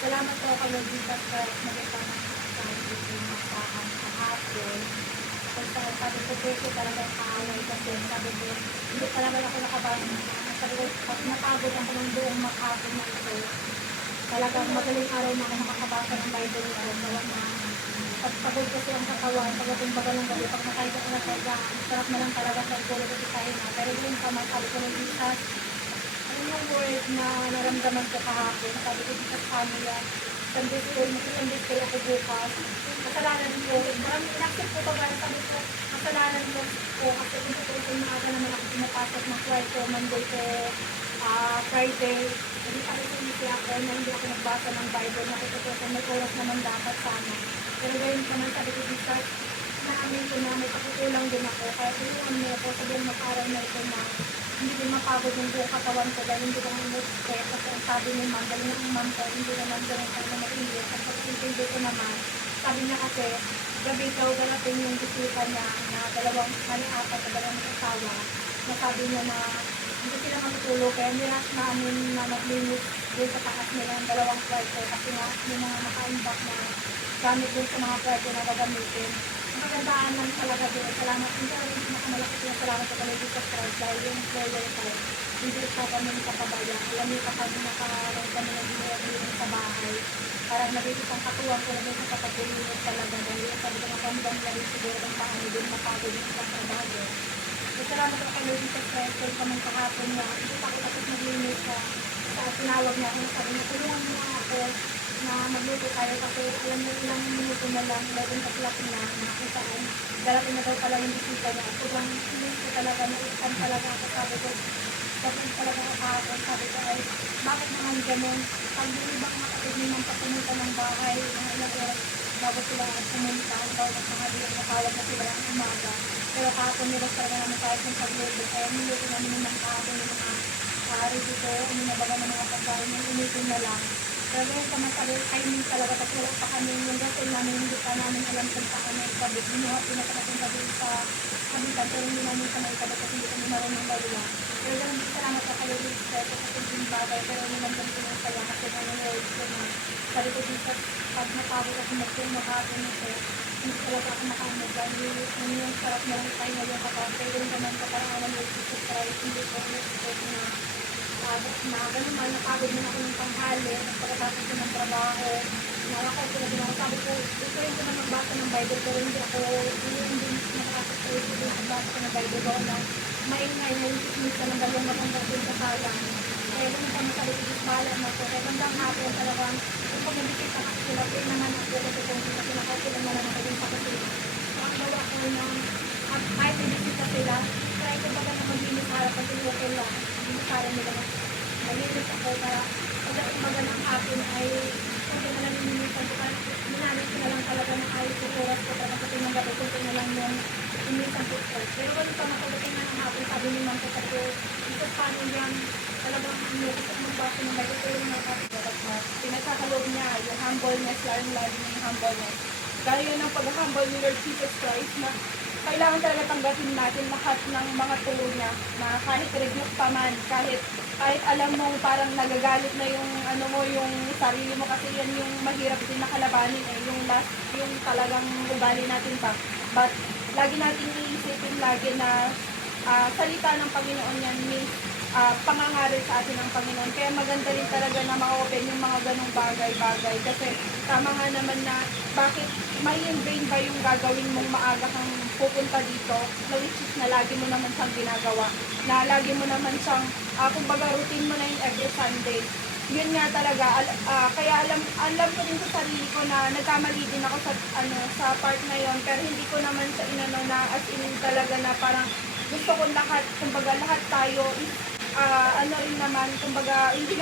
Salamat po kayo dito sa magandang kahapon. Sabi ko po talagang kaaway kasi sabi ko, hindi talaga ako nakabasa. Sabi ko, pag napagod ako ng buong maghapon na ito, talagang magaling araw na ako makakabasa ng Bible ko. Pagpagod kasi ang katawan, pagdating baga ng gabi, pag nakaita ko na talaga, sarap na lang talaga sa tulog at isahin na. Pero yung kamay, sabi ko ng Jesus, ano yung word na naramdaman ko kahapon? Sabi ko, Jesus, family, Sunday school, mag-Sunday school ako bukas. Kasalanan ko, maraming inakit ko pa ba, sabi ko, kasalanan ko kasi kung maaga naman ako pumapasok ng kwarto, Monday to Friday. Hindi kasi hindi ako na hindi ako nagbasa ng Bible, nakikita ko may oras naman dapat sana. Pero ngayon naman sabi ko, Jesus, naamin ko na may pakukulang din ako. Kaya tulungan mo ako, sabihin mag-aral na ito na hindi din mapagod yung buong katawan ko dahil hindi ko naman mag-step. Kasi ang sabi ni ma'am, dahil yung ma'am ko, hindi naman ganun ka na mag-English. At pag-intindi ko naman, Sabi niya kasi, gabi daw darating yung bisita niya na dalawang, apat na dalawang asawa, na sabi niya na hindi sila matutulog, kaya nilas namin na maglinis doon sa taas nila ng dalawang kwarto kasi nga yung mga naka-imbak na gamit doon sa mga kwarto na gagamitin. Ang magandaan lang talaga doon. Salamat. Hindi ako yung pinakamalaki na salamat sa kanila dito sa Christ dahil yung prayer time. Hindi po kami nakapabaya. Alam niyo kapag nakaroon kami ng dinero sa bahay. Parang nabibig ang katuwang ko na doon sa kapatulunod talaga. Dahil yung sabi ko na kamdam na rin siguro ng paano doon mapagod yung sa trabaho. So, salamat ako kay Lord Jesus Christ. Kaya kamang kahapon na hindi pa ako tapos maglinis sa tinawag niya ako. Sabi niya, tulungan mo nga ako na magluto tayo kasi alam niyo ilang minuto na lang, 11 o'clock na kung saan darating na daw pala yung bisita niya. So, lang sinis ko talaga, naitan talaga ako. Sabi ko, bakit talaga ako kahapon. Sabi ko ay, bakit naman ganun? Pag yung ibang makatid naman pa pumunta ng bahay, mga ilang oras bago sila pumunta, ang tawag at mga diyan natawag na sila ng umaga. Pero kahapon nila talaga naman tayo sa pagluto. Kaya niluto namin naman kahapon yung mga ready ko, uminabaga ng mga pagkain yung initin na lang. Pero yung samantabi, timing talaga kasi wala pa kami yung gasol namin, hindi pa namin alam kung paano yung ikabit. Pinapanatin kami sa kabitan, pero hindi namin sa maikabit kasi hindi kami marunong baliwa. Pero ganun, salamat sa kayo din sa yung bagay, pero naman ganito yung saya kasi nanonood ko na sabi ko dito, pag napagod ako magtulong hapon nito, hindi talaga ako makamag dahil yung sarap na rin tayo ngayon kapag pero naman sa parang ng Lord Jesus Christ, hindi ko na ganun man, napagod na ako ng tanghali at pagkatapos ko ng trabaho, nakakaw ko na din ako. Sabi ko, ito yung ko na magbasa ng Bible pero hindi nakakasakit ko yung magbasa ko ng Bible ko na maingay na yung ismisa ng dalawang matanggal din sa sayang. Kaya ganun kami sabi ko, bahala na po. Kaya bandang hapon talagang kung pag-nabikit na kasi sila, kaya naman ako kasi kung kasi nakaupulan na lang ako din sa kasi. Nakagawa ko ng kahit may bisita sila, try ko baga na maglinis harap kasi okay lang. Hindi para nila maglinis ako para pagdating baga ng hapon ay kung na lang nilinisan ko parang minalis ko na lang talaga ng ayos ko oras ko para kasi ng gabi kung na lang yung inisan ko ko. Pero ganun pa pagdating na ng hapon, sabi ni Ma'am ko sabi ko, ito paano yan talagang gusto ko magbasa ng Bible pero yung nakapagdagat na pinagkakaloob niya yung humbleness, lalo niya yung humbleness. Dahil yun ang pag-humble ni Lord Jesus Christ na kailangan talaga tanggapin natin lahat ng mga turo niya na kahit rebuke pa man, kahit alam mo parang nagagalit na yung ano mo, yung sarili mo kasi yan yung mahirap din nakalabanin yung talagang ugali natin pa. But lagi natin iisipin lagi na salita ng Panginoon yan means pangangaral sa atin ng Panginoon. Kaya maganda rin talaga na ma-open yung mga ganong bagay-bagay. Kasi tama nga naman na bakit may in-vain ba yung gagawin mong maaga kang pupunta dito, na which is na lagi mo naman siyang ginagawa. Na lagi mo naman siyang, kumbaga routine mo na yung every Sunday. Yun nga talaga, kaya alam ko din sa sarili ko na nagkamali din ako sa part na yon, pero hindi ko naman sa inano na as in talaga na parang gusto ko lahat, kumbaga lahat tayo is ano rin naman, kumbaga hindi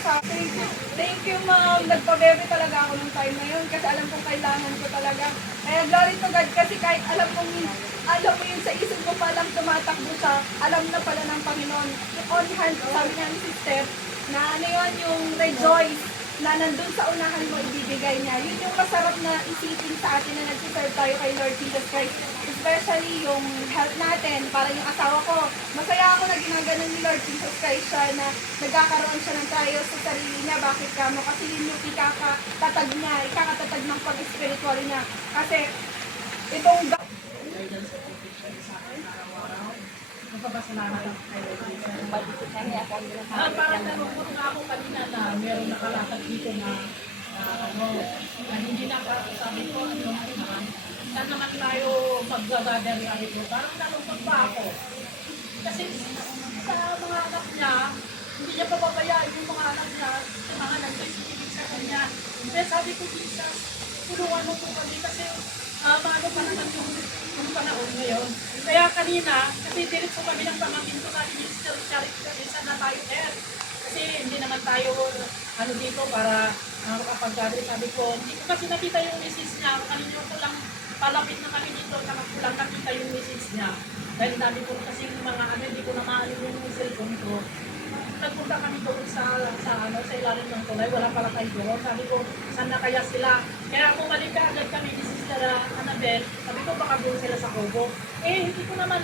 sa thank you ma'am, nagpabebe talaga ako ng time na yun kasi alam kong kailangan ko talaga. Kaya glory to God kasi kahit alam mo yun sa isip mo palang tumatakbo siya, alam na pala ng Panginoon. On hand, sabi niya ni sister, na ano yun, yung rejoice na nandun sa unahan mo ibibigay niya. Yun yung masarap na isipin sa atin na nagsiserve tayo kay Lord Jesus Christ. Especially yung health natin, para yung asawa ko. Masaya ako na ginaganon ni Lord Jesus Christ siya na nagkakaroon siya ng tayo sa sarili niya. Bakit ka mo? Kasi yun yung ikakatatag niya, ikakatatag ng pag-spiritual niya. Kasi itong Magpapasalamat ako kay Lord Jesus. Parang nalungkot nga ako kanina na meron nakalakad dito na hindi sabi ko, saan naman tayo mag-gather ari ko. Parang nalungkot pa ako. Kasi sa mga anak niya, hindi niya papabayaan yung mga anak niya, sa mga nagsisigil sa kanya. Kaya sabi ko, Jesus, tulungan mo po kami kasi maano pa naman yung panahon ngayon. Kaya kanina, kasi diretso kami ng pamangkin ko natin yung charity kami sa tayo there. Kasi hindi naman tayo dito para makapag-gather. Sabi ko, hindi ko kasi nakita yung misis niya. Kanina ko lang palapit na kami dito, nakakulang nakita yung misis niya. Dahil dami ko kasi yung mga hindi ko na maalim yung cellphone ko. nagpunta kami doon sa ilalim ng tulay, wala pala kayo doon. Sabi ko, saan na kaya sila? Kaya bumalik ka agad kami ni Sister Annabel, sabi ko baka doon sila sa kubo. Eh, hindi ko naman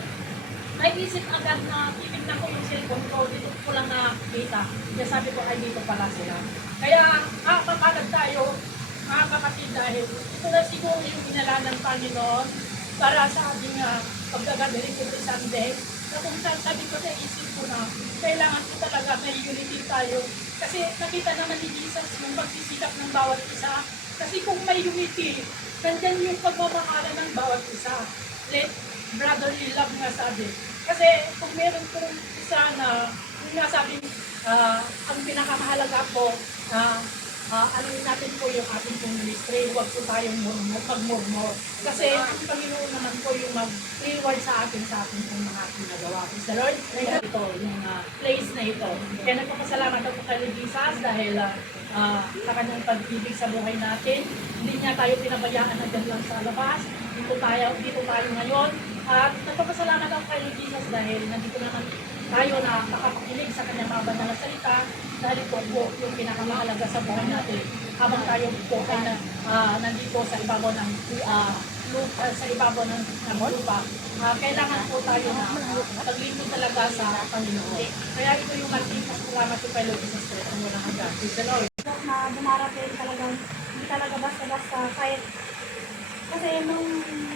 naisip agad na titignan ko yung cellphone ko, dito ko lang nakita. Kaya sabi ko, ay dito pala sila. Kaya, papagad tayo, mga kapatid, dahil ito na siguro yung inala ng Panginoon para sa ating pagdagaling ko sa Sunday. Na kung sabi ko sa isip ko na, kailangan ko talaga may unity tayo. Kasi nakita naman ni Jesus yung pagsisikap ng bawat isa. Kasi kung may unity, nandyan yung pagmamahalan ng bawat isa. Let brotherly love nga sabi. Kasi kung meron pong isa na, yung nga sabi, ang pinakamahalaga po, ano natin po yung ating pong ministry, huwag po tayong magmurmur. Kasi ang Panginoon naman po yung mag-reward sa atin pong mga ginagawa. Praise the Lord. Ito, yung place na ito. Kaya nagpapasalamat ako kay Lord Jesus dahil sa kanyang pag-ibig sa buhay natin. Hindi niya tayo pinabayaan na dyan lang sa labas. Dito tayo ngayon. At nagpapasalamat ako kay Lord Jesus dahil nandito naman tayo na makapakinig sa kanyang mga banal na salita dahil ito po yung pinakamahalaga sa buhay natin habang tayo po ay nandito sa ibabaw ng lupa. Kailangan po tayo na paglingkod talaga sa Panginoon. Kaya ito yung ating pasalamat ko kay Lord Jesus Christ ang walang hanggan. Praise the Lord. Na dumarating talagang, hindi talaga basta-basta kahit, kasi nung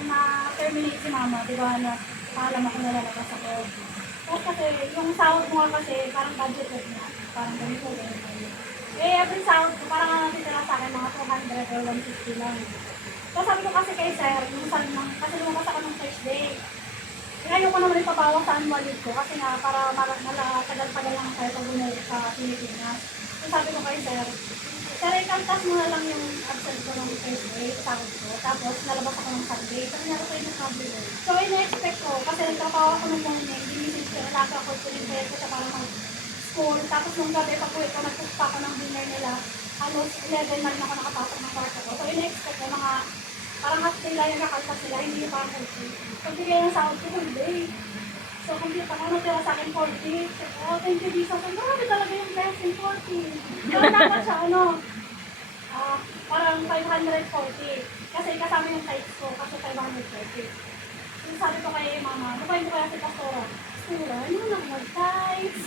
na-terminate si mama, di ba, na paalam ako nalalabas ako. Tapos kasi, yung sahod mo nga kasi, parang budgeted na, parang ganito, ganito. Eh, every sahod ko, parang natitira sa akin, mga 200 or 150 lang. So, sabi ko kasi kay sir, kasi lumabas ako ng Thursday. Ngayon ko naman ipabawas sa annual leave ko, kasi nga, para tagal-tagal lang tayo pag bumalik sa Pilipinas. So, sabi ko kay sir, ikantas mo na lang yung absent ko ng Thursday, sahod ko. Tapos, nalabas ako ng Sunday. Sabi niya, okay, no problem. So, ina-expect ko, kasi nagtrabaho ako ng morning, ginisip ko, alaga ko, pinipayat ko siya para mag-school. Tapos, nung gabi, pag-uwi ko, nagpusta ako ng dinner nila. Halos 11 na rin ako nakapasok ng kwarto ko. So, ina-expect ko, mga, parang half day lang yung kakaltas sila, hindi yung parang full day. Pagbigay ng sahod ko, full day. So, complete ako, natira sa akin 40. Oh, thank you, Jesus. So, marami talaga yung blessing, 40. Pero dapat siya, parang 540. Kasi kasama yung tithes ko, kasi 540. So, sabi ko kay mama, lupain ko kaya si Pastora. Pastora, ano lang mag-tithes?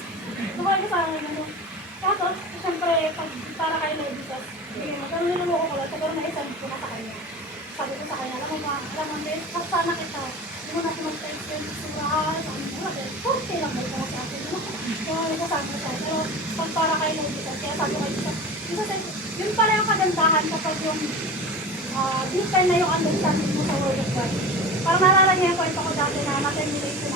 Lupain ko sa akin, Tapos, siyempre, para kay Lord Jesus, pero niluloko ko lang, pero naisend ko na sa kanya. Sabi ko sa kanya, alam mo, kasi sana kita, hindi mo natin mag-tithes yung Pastora, sabi mo, okay lang ba ito sa akin? So, ito sabi ko sa akin, pero pag para kay Lord Jesus, kaya sabi ko kay Jesus, yun pala yung kagandahan kapag yung deeper na yung understanding mo sa Word of God. Parang nalala niya yung kwento ko dati na na-terminate si